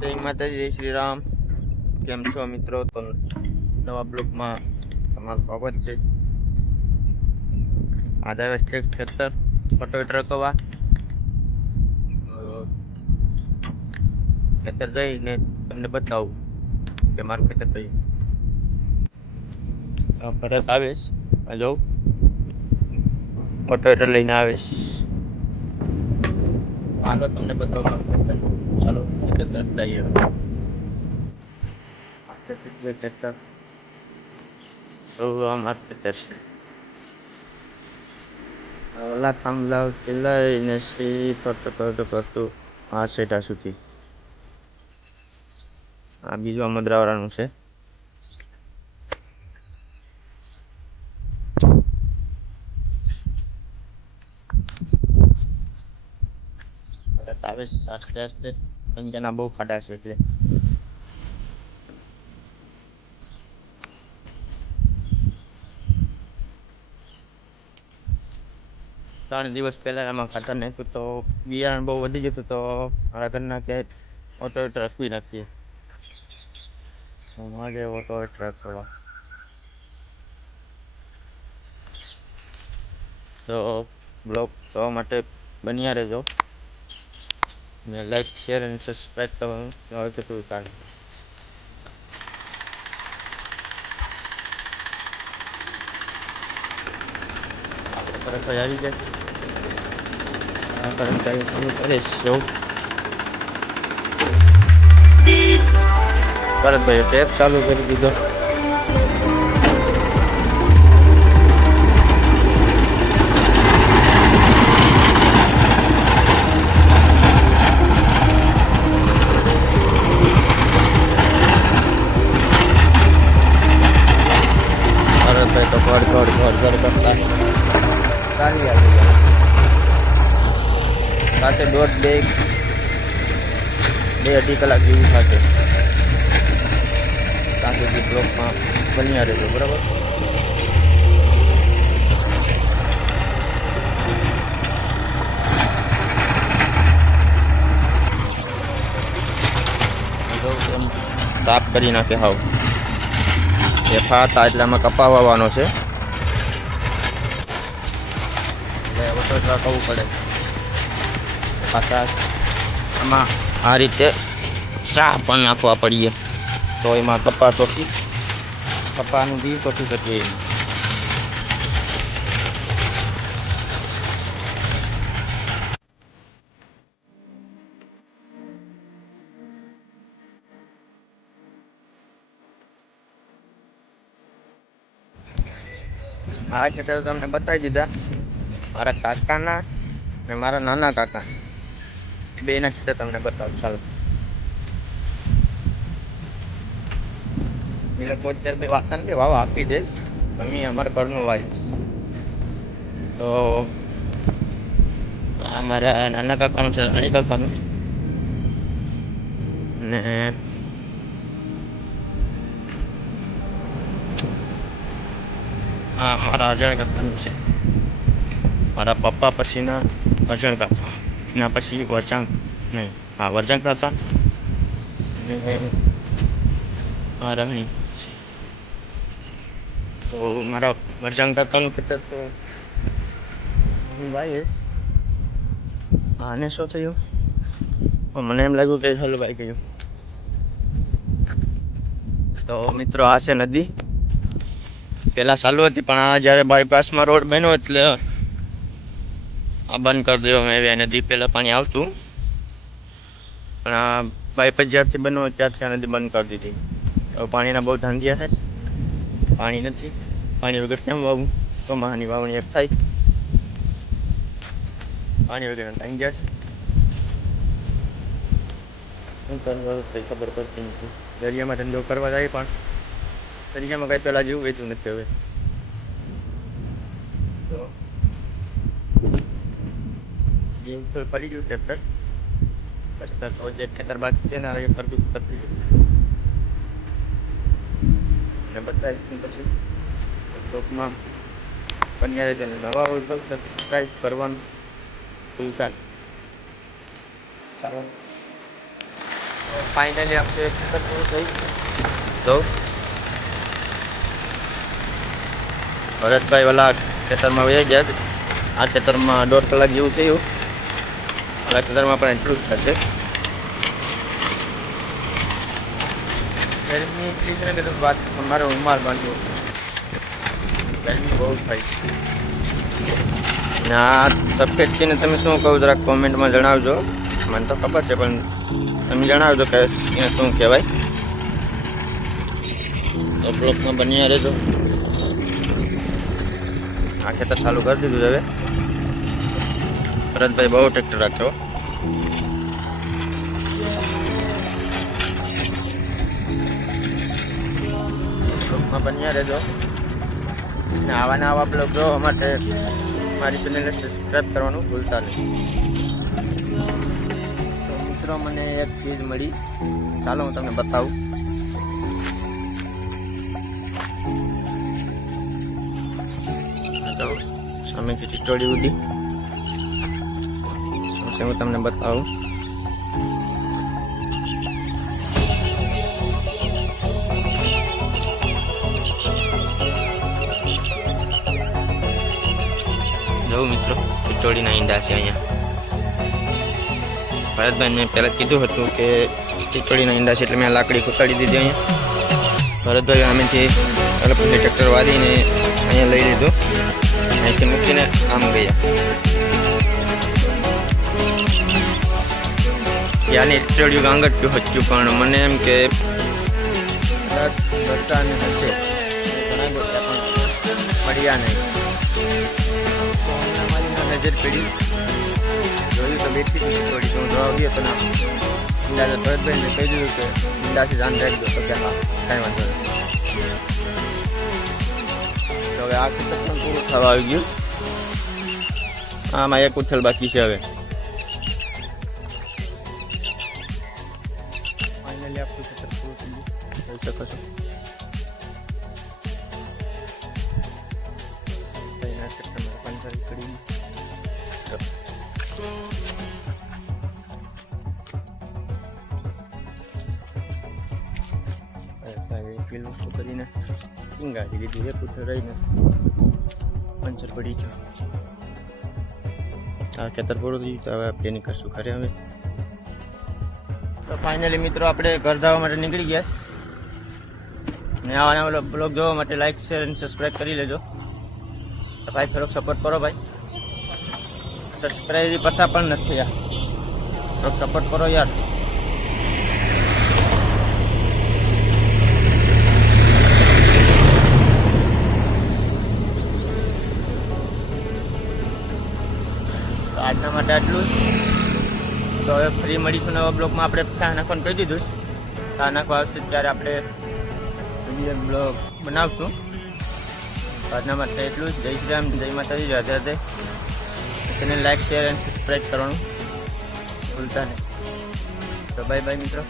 જય માતાજી, જય શ્રી રામ. કેમ છો મિત્રો? તો નવા બ્લોગમાં તમારું સ્વાગત છે. આજે આવે છે ખેતર પટો ટ્રકવા. ખેતર જઈને તમને બતાવું કે મારું ખેતર કયું. ભરત આવેશ હલો પટો લઈને આવેશ. હાલો તમને બતાવું ચાલો ખેતર જઈએ. ખેતર અમારું ખેતર છે. ઓલા થાંભલા લઈને કરતું આ સેટા સુધી આ બીજું અમદરાવાળાનું છે. આવે આસ્તે આસ્તે સંખ્યાના બહુ ખાડા છે એટલે 3 દિવસ પહેલા આમાં ખાતર નાખ્યું તો બિયારણ બહુ વધી જતું તો મારા ઘરના કે ઓટો રાખવી નાખીએ. આજે ઓટો ટ્રક કરવા તો બ્લોગ જોવા માટે બન્યા રહેજો. મેં લાઈક શેર અને સબસ્ક્રાઈબ કરવાનું હવે કેટલું ચાલે. પરત આવી જાય પરત ચાલુ કરીશ. ભરતભાઈ ટેપ ચાલુ કરી દીધો. ભરતભાઈ તો ઘર કરતા ચાલી આવી પાસે 2-2.5 કલાક જેવું થશે. ત્યાં સુધી બ્લોકમાં બન્યા રહેજો બરાબર. સાફ કરી નાખે હાવ એફા હતા એટલે આમાં કપા વાવવાનો છે એટલે ઓટો રાખવું પડે. પાછા આમાં આ રીતે ચા પણ નાખવા પડીએ તો એમાં કપાનું બી ચોટી શકીએ. આ ખેતર તમને બતાવી દીધા મારા કાકાના ને મારા નાના કાકા બેના ખેતર તમને બતાવું. ચાલો એ લોકો અત્યારે વાસણ કે વાવ આપી દે અમે અમારા ઘરનું વાય તો અમારા નાના કાકાનું છે નાની કાકાનું ને હા મારા અજણ કાકાનું છે. મારા પપ્પા પછીના અજણ કાકા એના પછી વરચાંગ નહીં હા વરચાંગ કાકા રમણી. તો મારા વરચાંગ કાકાનું ખેતર તો ભાઈ આને શું થયું મને એમ લાગ્યું કે હલવાઈ ગયું. તો મિત્રો આ છે નદી. પેલા ચાલુ હતી પણ આ જ્યારે બાયપાસમાં રોડ બન્યો એટલે આ બંધ કરી દેવો મેં એવી. નદી પહેલાં પાણી આવતું પણ આ બાયપાસ જ્યારથી બન્યો ત્યારથી આ નદી બંધ કરી દીધી. હવે પાણીના બહુ ધાંધિયા છે. પાણી નથી. પાણી વગર કેમ વાવું? ચોમાસાની વાવણી એક થાય પાણી વગર ટાઈમ ગયા છે. શું કરવા કંઈ ખબર પડતી નથી. દરિયામાં ધંધો કરવા જાય પણ દરિયામાં કંઈ પહેલાં જેવું વેચવું નથી હવે. જેમ તો ફરી ગયું ટ્રેક્ટર તો જે ખેતર બાકી છે ને એ કરતું કરતી ને બતાવીશું પછી બ્લોગમાં બન્યા રહે. નવા હોય તો સબસ્ક્રાઈબ કરવાનું ભૂલતા. ચાલો ફાઇનલી આપણે ખેતર પૂરું થઈ તો ભરતભાઈ ઓલા ખેતરમાં વહી ગયા. આ ખેતરમાં 1.5 કલાક જેવું થયું. ઓલા ખેતરમાં પણ એટલું જ થશે. ગરમી એટલી છે ને કે વાત મારો રૂમાલ બાંધવો, ગરમી બહુ થાય. ને આ સફેદ છે ને તમે શું કહો જરાક કોમેન્ટમાં જણાવજો. મને તો ખબર છે પણ તમે જણાવજો કે એને શું કહેવાય. તો બ્લોકમાં બન્યા રહેજો. આ ખેતર ચાલુ કરી દીધું હવે. ભરતભાઈ બહુ ટ્રેક્ટર રાખ્યો. બ્લોકમાં બન્યા રહેજો. ને આવા બ્લોગ જોવા માટે મારી ચેનલને સબસ્ક્રાઈબ કરવાનું ભૂલતા નહીં. તો મિત્રો મને એક ચીજ મળી, ચાલો હું તમને બતાવું. સામેથી ટીટોડી ઉડી હું તમને બતાવું. જો મિત્રો ટીટોડીના ઈંડા છે અહીંયા. ભરતભાઈ મેં પહેલાં કીધું હતું કે ટીટોડીના ઈંડા છે એટલે મેં લાકડી ખૂતાડી દીધી અહીંયા. ભરતભાઈ આમેથી પછી ટ્રેક્ટર વાળીને અહીંયા લઈ લીધું. અહીંથી મૂકીને આમ ગયા. ત્યાંની ટીટોડીયું ગાંગટ્યું હતું પણ મને એમ કે 10 બચ્ચાને હશે, ઘણા બધા પણ મળ્યા નહીં. નજર પડી જોયું તો બેઠી હતી થોડી. હું જોવા ગયો તો ના ઈંડા તો ભરતભાઈને કહી દીધું કે ઈંડાથી ધ્યાન રાખજો. તો કે હા કાંઈ વાંધો નહીં. તો હવે આ ખેતર પણ પૂરું થવા આવી ગયું. આમાં એક ઉથલ બાકી છે. હવે ફાઇનલી આપણું ખેતર પૂરું થઈ ગયું જોઈ શકો છો. પેલું વસ્તુ કરીને ટીંગાડી દીધું. એક ઉથલ રહીને પંચર પડી ગયો. આ ખેતર પૂરું થયું તો હવે આપણે નીકળશું ઘરે. હવે તો ફાઇનલી મિત્રો આપણે ઘર જવા માટે નીકળી ગયા. ને આવા બ્લોગ જોવા માટે લાઈક શેર અને સબસ્ક્રાઈબ કરી લેજો. તો ભાઈ થોડોક સપોર્ટ કરો ભાઈ. સબસ્ક્રાઈબ પૈસા પણ નથી યાર, થોડોક સપોર્ટ કરો યાર. આજના માટે આટલું જ. તો હવે ફરી મળીશું નવા બ્લોગમાં. આપણે ચા નાખવાનું કહી દીધું. ચા નાખવા આવશે ત્યારે આપણે બીજો બ્લોગ બનાવશું. આજના માટે એટલું જ. જય શ્રી રામ, જય માતાજી, Radhe Radhe. Channel like share અને સબસ્ક્રાઈબ કરવાનું ભૂલતા નહીં. તો બાય બાય મિત્રો.